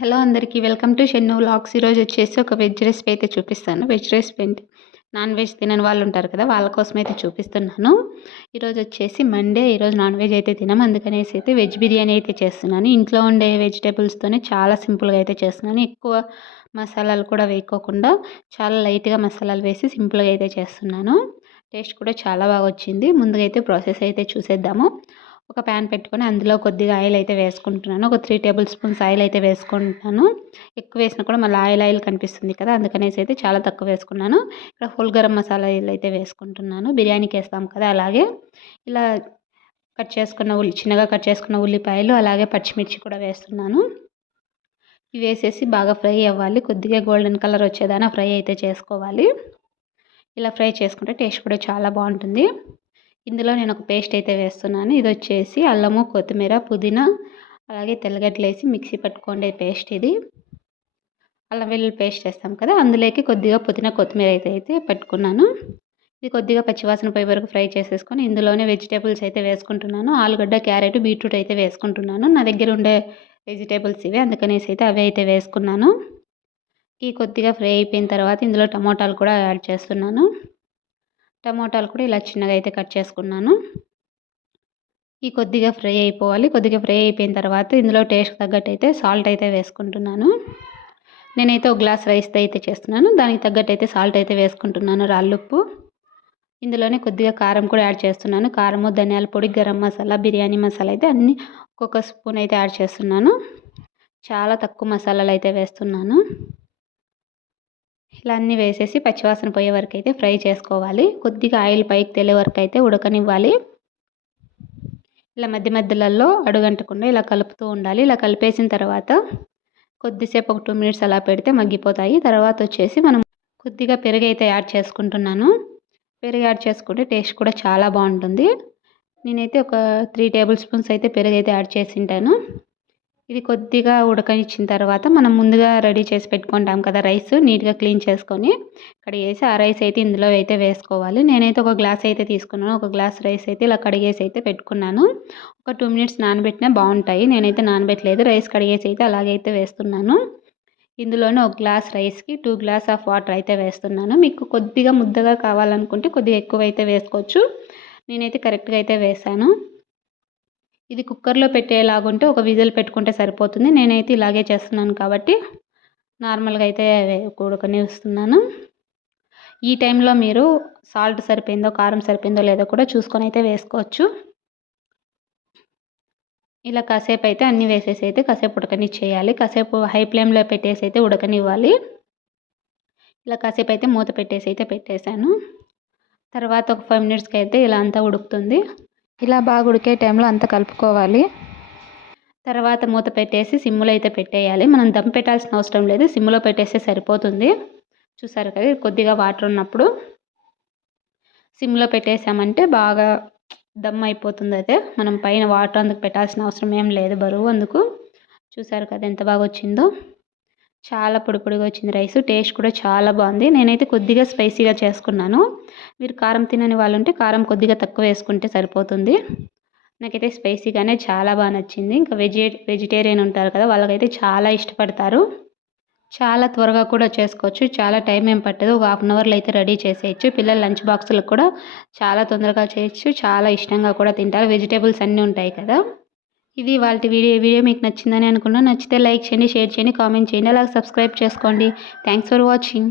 Hello అందరికీ welcome to Shannu vlogs. ఈరోజు వచ్చేసి ఒక వెజ్ రెసిపీ అయితే చూపిస్తాను. వెజ్ రెసిపీ అంటే నాన్ వెజ్ తినని వాళ్ళు ఉంటారు కదా, వాళ్ళ కోసం అయితే చూపిస్తున్నాను. ఈరోజు వచ్చేసి మండే, ఈరోజు నాన్ వెజ్ అయితే తినాం, అందుకనేసి అయితే వెజ్ బిర్యానీ అయితే చేస్తున్నాను. ఇంట్లో ఉండే వెజిటేబుల్స్తోనే చాలా సింపుల్గా అయితే చేస్తున్నాను. ఎక్కువ మసాలాలు కూడా వేయకోకుండా చాలా లైట్గా మసాలాలు వేసి సింపుల్గా అయితే చేస్తున్నాను. టేస్ట్ కూడా చాలా బాగా వచ్చింది. ముందుగా అయితే ప్రాసెస్ అయితే చూసేద్దాము. ఒక ప్యాన్ పెట్టుకొని అందులో కొద్దిగా ఆయిల్ అయితే వేసుకుంటున్నాను. ఒక 3 టేబుల్ స్పూన్స్ ఆయిల్ అయితే వేసుకుంటాను. ఎక్కువ వేసినా కూడా మళ్ళీ ఆయిల్ కనిపిస్తుంది కదా, అందుకనేసి అయితే చాలా తక్కువ వేసుకున్నాను. ఇక్కడ హోల్ గరం మసాలా అయితే వేసుకుంటున్నాను. బిర్యానీకి వేస్తాం కదా, అలాగే ఇలా చిన్నగా కట్ చేసుకున్న ఉల్లిపాయలు, అలాగే పచ్చిమిర్చి కూడా వేస్తున్నాను. ఇవి వేసేసి బాగా ఫ్రై అవ్వాలి. కొద్దిగా గోల్డెన్ కలర్ వచ్చేదాకా ఫ్రై అయితే చేసుకోవాలి. ఇలా ఫ్రై చేసుకుంటే టేస్ట్ కూడా చాలా బాగుంటుంది. ఇందులో నేను ఒక పేస్ట్ అయితే వేస్తున్నాను. ఇది వచ్చేసి అల్లము, కొత్తిమీర, పుదీనా, అలాగే తెల్లగడ్డలు వేసి మిక్సీ పట్టుకోండి పేస్ట్. ఇది అల్లం వెల్లుల్లి పేస్ట్ వేస్తాం కదా, అందులోకి కొద్దిగా పుదీనా, కొత్తిమీర అయితే పెట్టుకున్నాను. ఇది కొద్దిగా పచ్చివాసన పోయే వరకు ఫ్రై చేసేసుకొని ఇందులోనే వెజిటేబుల్స్ అయితే వేసుకుంటున్నాను. ఆలుగడ్డ, క్యారెట్, బీట్రూట్ అయితే వేసుకుంటున్నాను. నా దగ్గర ఉండే వెజిటేబుల్స్ ఇవే, అందుకనేసి అయితే అవి అయితే వేసుకున్నాను. ఈ కొద్దిగా ఫ్రై అయిపోయిన తర్వాత ఇందులో టమోటాలు కూడా యాడ్ చేస్తున్నాను. టమోటాలు కూడా ఇలా చిన్నగా అయితే కట్ చేసుకున్నాను. ఈ కొద్దిగా ఫ్రై అయిపోవాలి. కొద్దిగా ఫ్రై అయిపోయిన తర్వాత ఇందులో టేస్ట్ తగ్గట్టు అయితే సాల్ట్ అయితే వేసుకుంటున్నాను. నేనైతే ఒక గ్లాస్ రైస్ అయితే చేస్తున్నాను, దానికి తగ్గట్టు అయితే సాల్ట్ అయితే వేసుకుంటున్నాను, రాళ్ళుప్పు. ఇందులోనే కొద్దిగా కారం కూడా యాడ్ చేస్తున్నాను. కారము, ధనియాల పొడి, గరం మసాలా, బిర్యానీ మసాలా అయితే అన్నీ ఒక్కొక్క స్పూన్ అయితే యాడ్ చేస్తున్నాను. చాలా తక్కువ మసాలాలు అయితే వేస్తున్నాను. ఇలా అన్నీ వేసేసి పచ్చివాసన పోయే వరకు అయితే ఫ్రై చేసుకోవాలి. కొద్దిగా ఆయిల్ పైకి తేలే వరకు అయితే ఉడకనివ్వాలి. ఇలా మధ్య మధ్యలలో అడుగంటకుండా ఇలా కలుపుతూ ఉండాలి. ఇలా కలిపేసిన తర్వాత కొద్దిసేపు ఒక 2 మినిట్స్ అలా పెడితే మగ్గిపోతాయి. తర్వాత వచ్చేసి మనం కొద్దిగా పెరుగు అయితే యాడ్ చేసుకుంటున్నాను. పెరుగు యాడ్ చేసుకుంటే టేస్ట్ కూడా చాలా బాగుంటుంది. నేనైతే ఒక 3 టేబుల్ స్పూన్స్ అయితే పెరుగు అయితే యాడ్ చేసి ఉంటాను. ఇది కొద్దిగా ఉడకనిచ్చిన తర్వాత మనం ముందుగా రెడీ చేసి పెట్టుకుంటాం కదా రైస్, నీట్గా క్లీన్ చేసుకొని కడిగేసి ఆ రైస్ అయితే ఇందులో అయితే వేసుకోవాలి. నేనైతే ఒక గ్లాస్ అయితే తీసుకున్నాను. ఒక గ్లాస్ రైస్ అయితే ఇలా కడిగేసి అయితే పెట్టుకున్నాను. ఒక 2 మినిట్స్ నానబెట్టినా బాగుంటాయి. నేనైతే నానబెట్టలేదు, రైస్ కడిగేసి అయితే అలాగైతే వేస్తున్నాను. ఇందులోనే ఒక గ్లాస్ రైస్కి 2 గ్లాస్ ఆఫ్ వాటర్ అయితే వేస్తున్నాను. మీకు కొద్దిగా ముద్దగా కావాలనుకుంటే కొద్దిగా ఎక్కువ అయితే వేసుకోవచ్చు. నేనైతే కరెక్ట్గా అయితే వేసాను. ఇది కుక్కర్లో పెట్టేలాగుంటే ఒక విజిల్ పెట్టుకుంటే సరిపోతుంది. నేనైతే ఇలాగే చేస్తున్నాను కాబట్టి నార్మల్గా అయితే ఉడకనిస్తున్నాను. ఈ టైంలో మీరు సాల్ట్ సరిపోయిందో, కారం సరిపోయిందో లేదో కూడా చూసుకొని అయితే వేసుకోవచ్చు. ఇలా కాసేపు అయితే అన్నీ వేసేసి అయితే కాసేపు ఉడకనిచ్చేయాలి. కాసేపు హై ఫ్లేమ్లో పెట్టేసి అయితే ఉడకనివ్వాలి. ఇలా కాసేపు అయితే మూత పెట్టేసి అయితే పెట్టేశాను. తర్వాత ఒక 5 మినిట్స్కి అయితే ఇలా అంతా ఉడుకుతుంది. ఇలా బాగా ఉడికే టైంలో అంతా కలుపుకోవాలి. తర్వాత మూత పెట్టేసి సిమ్లో అయితే పెట్టేయాలి. మనం దమ్ పెట్టాల్సిన అవసరం లేదు, సిమ్లో పెట్టేస్తే సరిపోతుంది. చూసారు కదా, కొద్దిగా వాటర్ ఉన్నప్పుడు సిమ్లో పెట్టేసామంటే బాగా దమ్ అయిపోతుంది. అయితే మనం పైన వాటర్ అందుకు పెట్టాల్సిన అవసరం ఏం లేదు, బరువు అందుకు. చూసారు కదా ఎంత బాగా వచ్చిందో, చాలా పొడి పొడిగా వచ్చింది రైస్. టేస్ట్ కూడా చాలా బాగుంది. నేనైతే కొద్దిగా స్పైసీగా చేసుకున్నాను. మీరు కారం తినని వాళ్ళు ఉంటే కారం కొద్దిగా తక్కువ వేసుకుంటే సరిపోతుంది. నాకైతే స్పైసీగానే చాలా బాగా నచ్చింది. ఇంకా వెజిటేరియన్ ఉంటారు కదా, వాళ్ళకైతే చాలా ఇష్టపడతారు. చాలా త్వరగా కూడా చేసుకోవచ్చు, చాలా టైం ఏం పట్టదు. ఒక 1/2 అవర్లో అయితే రెడీ చేసేయచ్చు. పిల్లల లంచ్ బాక్సులకు కూడా చాలా తొందరగా చేయొచ్చు, చాలా ఇష్టంగా కూడా తింటారు. వెజిటేబుల్స్ అన్నీ ఉంటాయి కదా. ఇది వాళ్ళ వీడియో మీకు నచ్చిందని అనుకున్నాను. నచ్చితే లైక్ చేయండి, షేర్ చేయండి, కామెంట్ చేయండి, అలాగే సబ్స్క్రైబ్ చేసుకోండి. Thanks for watching.